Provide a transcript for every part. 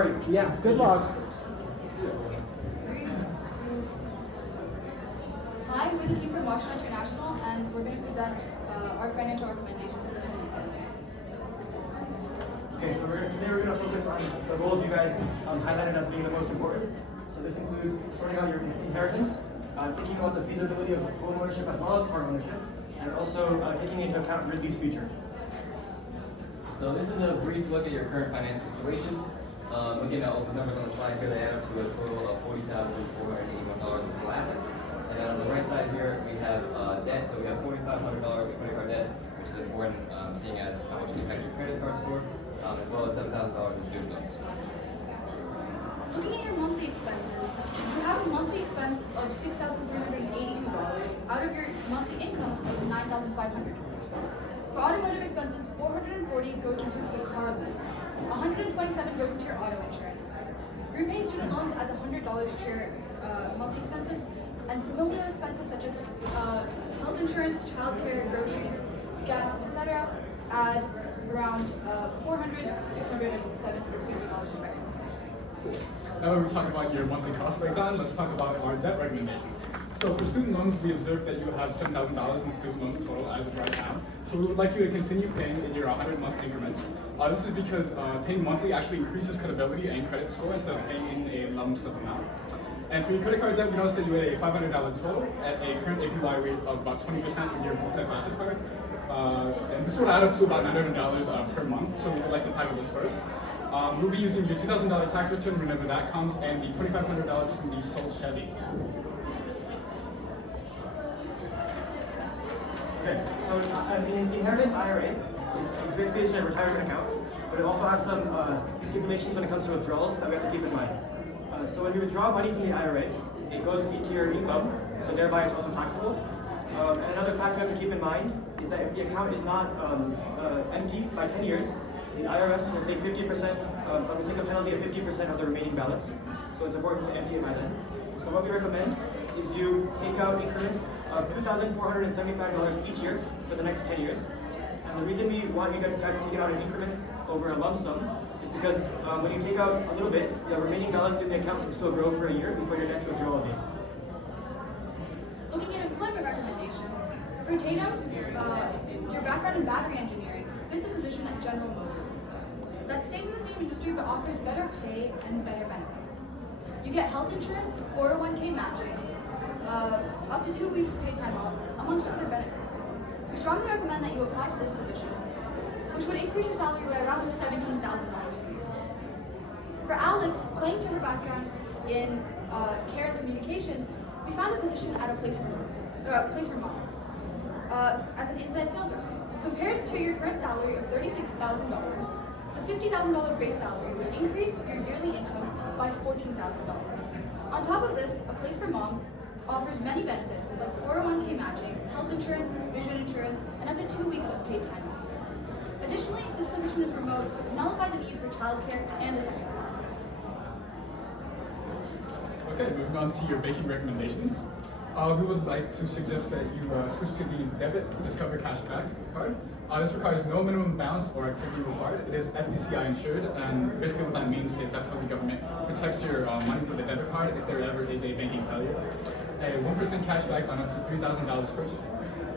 Yeah, good luck. Hi, we're the team from Washtenaw International, and we're going to present our financial recommendations for the family. Okay, so today we're going to focus on the goals you guys highlighted as being the most important. So this includes sorting out your inheritance, thinking about the feasibility of home ownership as well as car ownership, and also taking into account Ridley's future. So this is a brief look at your current financial situation. Again, all these numbers on the slide here, they add up to a total of $40,481 in total assets. And then on the right side here, we have debt. So we have $4,500 in credit card debt, which is important, seeing as how much it impacts your credit card score, as well as $7,000 in student loans. Looking at your monthly expenses, you have a monthly expense of $6,382 out of your monthly income of $9,500. For automotive expenses, $440 goes into the car lease, $127 goes into your auto insurance. Repaying student loans adds $100 to your monthly expenses, and familial expenses such as health insurance, childcare, groceries, gas, etc. add around $400, $600, and $750 to your Now that we're talking about your monthly cost breakdown, let's talk about our debt recommendations. So for student loans, we observed that you have $7,000 in student loans total as of right now. So we would like you to continue paying in your 100-month increments. This is because paying monthly actually increases credibility and credit score instead of paying in a lump sum amount. And for your credit card debt, we noticed that you had a $500 total at a current APY rate of about 20% with your Visa Classic card. And this would add up to about $900 per month, so we would like to tackle this first. We'll be using your $2,000 tax return whenever that comes, and the $2,500 from the sold Chevy. Okay, so an inheritance IRA is basically a retirement account, but it also has some stipulations when it comes to withdrawals that we have to keep in mind. So when you withdraw money from the IRA, it goes into your income, so thereby it's also taxable. And another factor you have to keep in mind is that if the account is not empty by 10 years, the IRS will take 50%, will take a penalty of 50% of the remaining balance. So it's important to empty it by then. So what we recommend is you take out increments of $2,475 each year for the next 10 years. And the reason we want you guys to take it out in increments over a lump sum is because when you take out a little bit, the remaining balance in the account can still grow for a year before your next withdrawal date. Looking at employment recommendations, for Tatum, your background in battery engineering fits a position at General Motors that stays in the same industry but offers better pay and better benefits. You get health insurance, 401k matching, up to 2 weeks paid time off, amongst other benefits. We strongly recommend that you apply to this position, which would increase your salary by around $17,000 a year. For Alex, playing to her background in care and communication, we found a position at a place for mom as an inside sales rep. Compared to your current salary of $36,000, the $50,000 base salary would increase your yearly income by $14,000. On top of this, a place for mom offers many benefits like 401k matching, health insurance, vision insurance, and up to 2 weeks of paid time off. Additionally, this position is remote, so it would nullify the need for childcare and a second car. Okay, moving on to your banking recommendations. We would like to suggest that you switch to the debit Discover Cashback card. This requires no minimum balance or activity required. It is FDCI insured, and basically what that means is that's how the government protects your money with a debit card if there ever is a banking failure. A 1% cashback on up to $3,000 purchasing.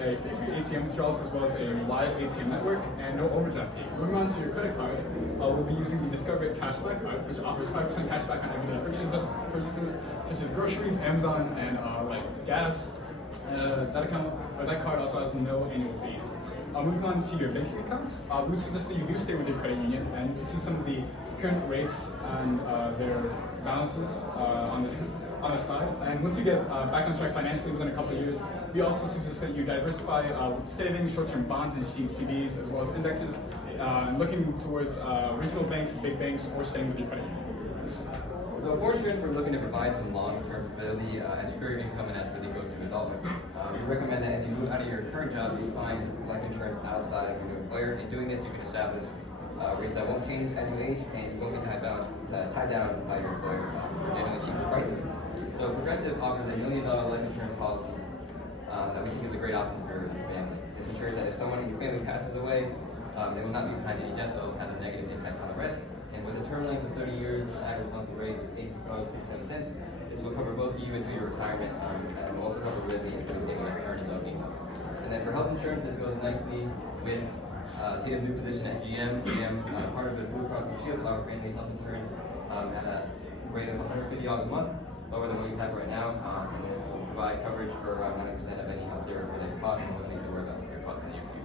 A free ATM withdrawals as well as a live ATM network, and no overdraft fee. Moving on to your credit card, we'll be using the Discover Cashback card, which offers 5% cashback on everyday purchases such as groceries, Amazon, and like gas. That card also has no annual fees. Moving on to your banking accounts, we would suggest that you do stay with your credit union and to see some of the current rates and their balances on the slide. And once you get back on track financially within a couple of years, we also suggest that you diversify with savings, short-term bonds, and CDs, as well as indexes, and looking towards regional banks, big banks, or staying with your credit union. So for insurance, we're looking to provide some long-term stability as your income and as really goes through development. We recommend that as you move out of your current job, you find life insurance outside of your new employer. In doing this, you can establish rates that won't change as you age, and you won't be tied down by your employer for generally cheaper prices. So Progressive offers $1 million life insurance policy that we think is a great option for your family. This ensures that if someone in your family passes away, they will not be behind any debt, so it will have a negative impact on the rest. And with a term length of 30 years, the average monthly rate is $86.57. This will cover both you until your retirement, and will also cover Ridley until he's able to earn his own income. And then for health insurance, this goes nicely with Tatum's new position at GM. GM, part of the Blue Cross Blue Shield, our family health insurance at a rate of $150 a month, lower than what you have right now, and it will provide coverage for around 90% of any healthcare related costs, and what makes it work out healthcare costs in the near future.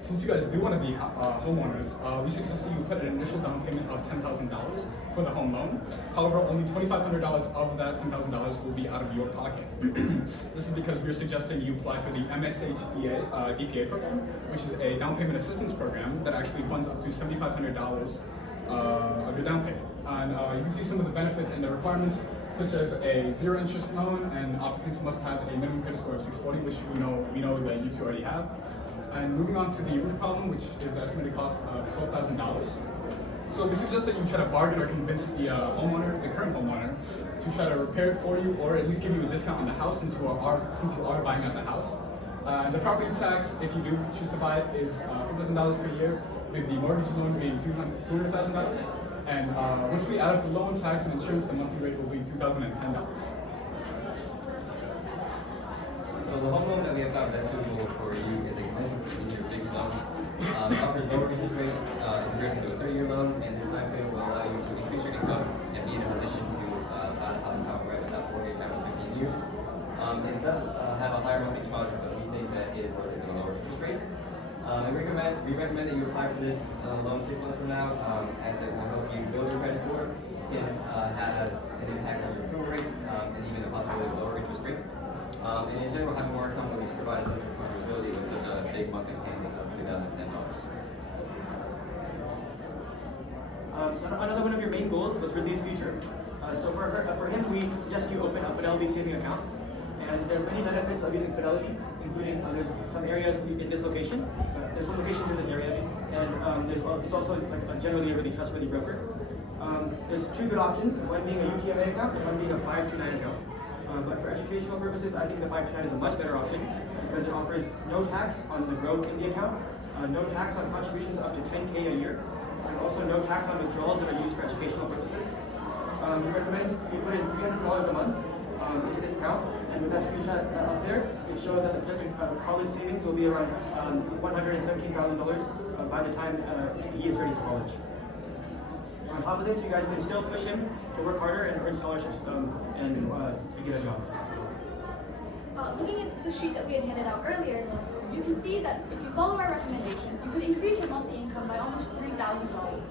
Since you guys do want to be homeowners, we suggest that you put an initial down payment of $10,000 for the home loan. However, only $2,500 of that $10,000 will be out of your pocket. This is because we're suggesting you apply for the MSHDA DPA program, which is a down payment assistance program that actually funds up to $7,500 of your down payment. And you can see some of the benefits and the requirements, such as a zero interest loan, and applicants must have a minimum credit score of 640, which we know that you two already have. And moving on to the roof problem, which is an estimated cost of $12,000. So we suggest that you try to bargain or convince the current homeowner, to try to repair it for you, or at least give you a discount on the house since you are buying out the house. The property tax, if you do choose to buy it, is $4,000 per year, with the mortgage loan being $200,000. And once we add up the loan, tax, and insurance, the monthly rate will be $2,010. So the home loan that we have found best suitable for you is a commercial 15-year fixed loan. It offers lower interest rates in comparison to a 30-year loan, and this time frame will allow you to increase your income and be in a position to buy the house outright without mortgage after 15 years. It does have a higher monthly charge, but we think that it is worth it for the lower interest rates. And we recommend that you apply for this loan 6 months from now, as it will help you build your credit score. This can have an impact on your approval rates, and even the possibility of lower interest rates. And in general, having more income will just provide a sense of comfortability with such a big monthly payment of $2,010. So another one of your main goals was Ridley's future. So for him, we suggest you open a Fidelity saving account. And there's many benefits of using Fidelity, including there's some areas in this location. There's some locations in this area, and it's also like generally a really trustworthy broker. There's two good options, one being a UTMA account and one being a 529 account. But for educational purposes, I think the 529 is a much better option because it offers no tax on the growth in the account, no tax on contributions up to $10K a year, and also no tax on withdrawals that are used for educational purposes. We recommend you put in $300 a month into this account, and with that screenshot up there, it shows that the projected college savings will be around $117,000 by the time he is ready for college. On top of this, you guys can still push him to work harder and earn scholarships and get a job. Looking at the sheet that we had handed out earlier, you can see that if you follow our recommendations, you could increase your monthly income by almost $3,000.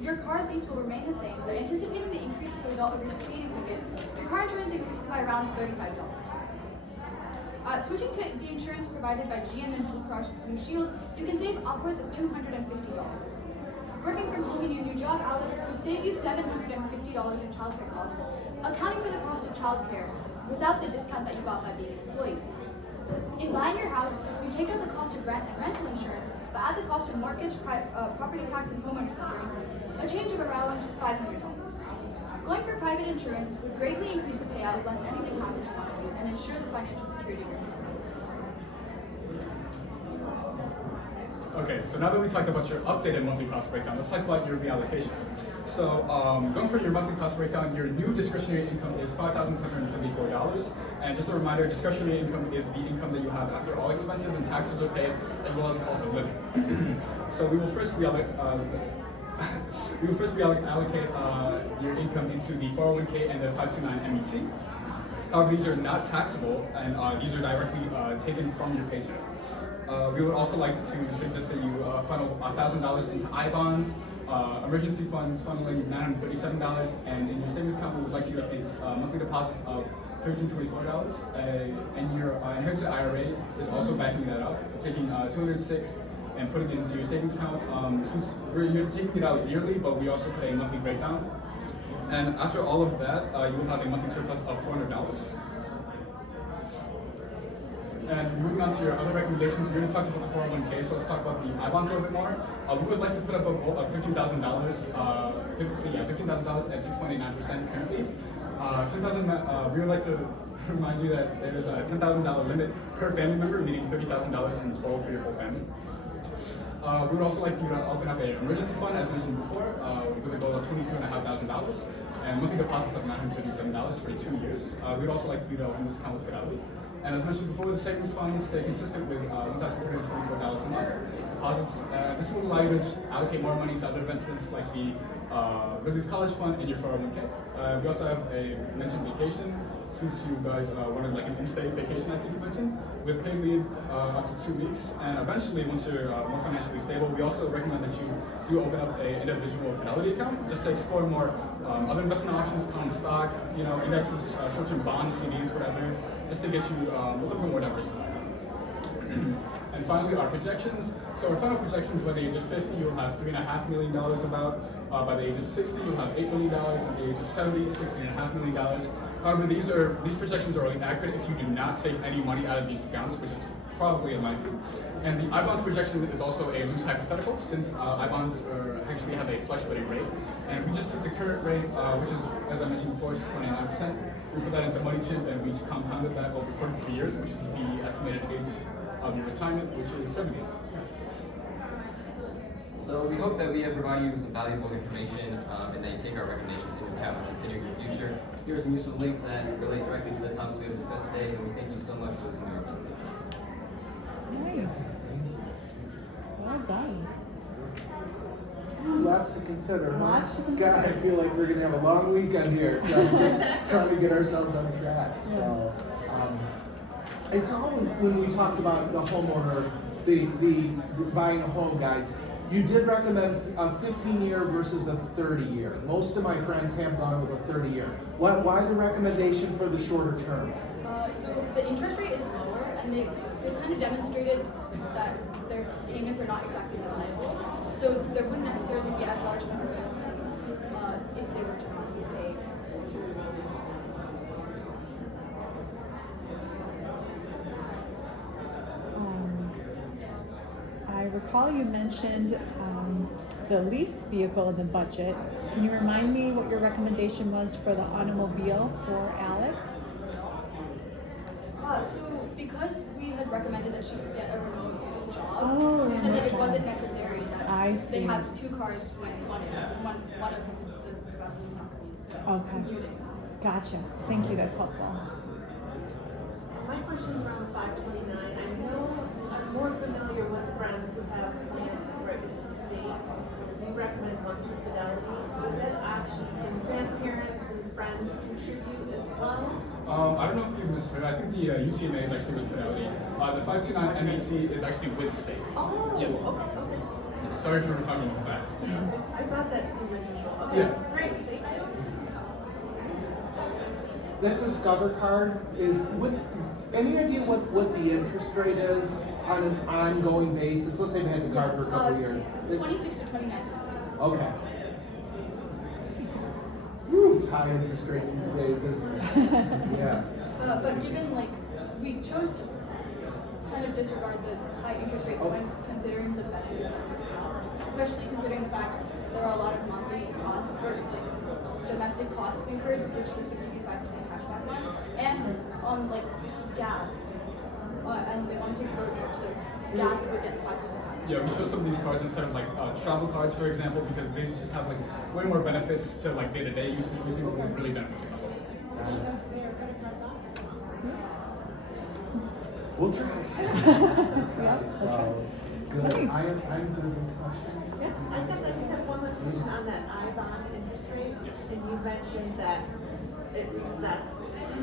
Your car lease will remain the same, but anticipating the increase as a result of your speeding ticket, your car insurance increases by around $35. Switching to the insurance provided by GM and Blue Cross Blue Shield, you can save upwards of $250. Working from home in your new job, Alex, would save you $750 in childcare costs, accounting for the cost of childcare without the discount that you got by being an employee. In buying your house, you take out the cost of rent and rental insurance, but add the cost of mortgage, property tax, and homeowner's insurance, a change of around $500. Going for private insurance would greatly increase the payout lest anything happened to one of you and ensure the financial security of your family. Okay, so now that we talked about your updated monthly cost breakdown, let's talk about your reallocation. So going for your monthly cost breakdown, your new discretionary income is $5,774. And just a reminder, discretionary income is the income that you have after all expenses and taxes are paid, as well as cost of living. So we will first reallocate your income into the 401k and the 529 MET. However, these are not taxable, and these are directly taken from your paycheck. We would also like to suggest that you funnel $1,000 into I-bonds, emergency funds funneling $937, and in your savings account, we would like you to make monthly deposits of $1,324. And your inherited IRA is also backing that up, taking $206 and putting it into your savings account. Since you're taking it out yearly, but we also put a monthly breakdown. And after all of that, you will have a monthly surplus of $400. And moving on to your other recommendations, we already talked about the 401k, so let's talk about the I-bonds a little bit more. We would like to put up a goal of $15,000, $15,000 at 6.89% currently. We would like to remind you that there is a $10,000 limit per family member, meaning $30,000 in total for your whole family. We would also like to open up an emergency fund, as mentioned before, with a goal of $22,500 and monthly deposits of $957 for 2 years. We'd also like you to open this account with Fidelity. And as mentioned before, the savings funds stay consistent with $1,324 a month. Deposits. This will allow you to allocate more money to other investments like the Ridley's College Fund and your 401k. We also have a mentioned vacation, since you guys wanted like an in-state vacation, I think you mentioned, with paid leave up to 2 weeks. And eventually, once you're more financially stable, we also recommend that you do open up an individual Fidelity account just to explore more other investment options, common stock, indexes, short-term bonds, CDs, whatever, just to get you a little bit more diversified. And finally, our projections. So our final projections, by the age of 50, you'll have $3.5 million about. By the age of 60, you'll have $8 million. At the age of 70, $16.5 million. However, these projections are only accurate if you do not take any money out of these accounts, which is probably unlikely. And the I-bonds projection is also a loose hypothetical, since I-bonds actually have a fluctuating rate. And we just took the current rate, which is, as I mentioned before, is 29%. We put that into money chip, and we just compounded that over 43 years, which is the estimated age of your retirement, which is 70. So we hope that we have provided you with some valuable information and that you take our recommendations into account when considering your future. Here are some useful links that relate directly to the topics we have discussed today, and we thank you so much for listening to our presentation. Nice. Well done. Lots to consider, huh? Lots to consider. God, I feel like we're gonna have a long weekend here trying to get ourselves on track. So, I saw when we talked about the homeowner, the buying a home, guys. You did recommend a 15-year versus a 30-year. Most of my friends have gone with a 30-year. Why the recommendation for the shorter term? So the interest rate is lower, and they've kind of demonstrated that their payments are not exactly reliable. So there wouldn't necessarily be as large of a penalty if they were to not pay. I recall you mentioned the lease vehicle in the budget. Can you remind me what your recommendation was for the automobile for Alex? So because we had recommended that she could get a remote job, we said remote that it job. wasn't necessary that I they see. have 2 cars when one of the spouses is not commuting. Gotcha. Thank you. That's helpful. My question's around the 529. I know I'm more familiar with friends who have plans right with the state. They recommend one through Fidelity. With that option, can grandparents and friends contribute as well? I don't know if you misheard. I think the UTMA is actually with Fidelity. The 529 MAT is actually with the state. Oh, Yeah. okay. Sorry for talking so fast. I thought that seemed unusual. Okay, Yeah. great, thank you. That Discover card is with. Any idea what the interest rate is on an ongoing basis? Let's say we had the card for a couple of years. 26 to 29%. Okay. Woo, it's high interest rates these days, isn't it? Yeah. But given we chose to kind of disregard the high interest rates when considering the benefits that we have, especially considering the fact that there are a lot of monthly costs or domestic costs incurred, which this would give you 5% cash back on, and on gas. And they want to take a road trip, so gas would get 5% back. Yeah, we chose some of these cards instead of travel cards, for example, because these just have way more benefits to day-to-day use, which we think will really benefit the couple. They are credit cards on? We'll try. So, good. Nice. I'm good with questions. I guess I just have one last question on that I-bond interest rate. Yes. And you mentioned that it resets. Can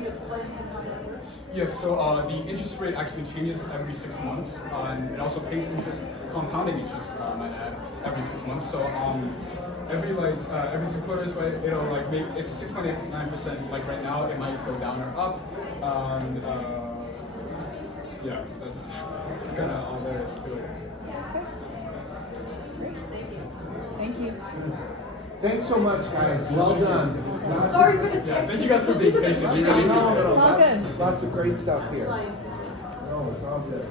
you explain how that works? Yes, so the interest rate actually changes every 6 months, and it also pays interest, compounding interest, I might add, every 6 months. So every 2 quarters, right, it'll it's 6.89%. Right now, it might go down or up. Yeah, that's kind of all there is to it. Thank you. Thanks so much, guys. Well done. Sorry for the Yeah, thank you guys for being patient. We really appreciate it. It's all good. Lots of great stuff here. Like, No, it's all good.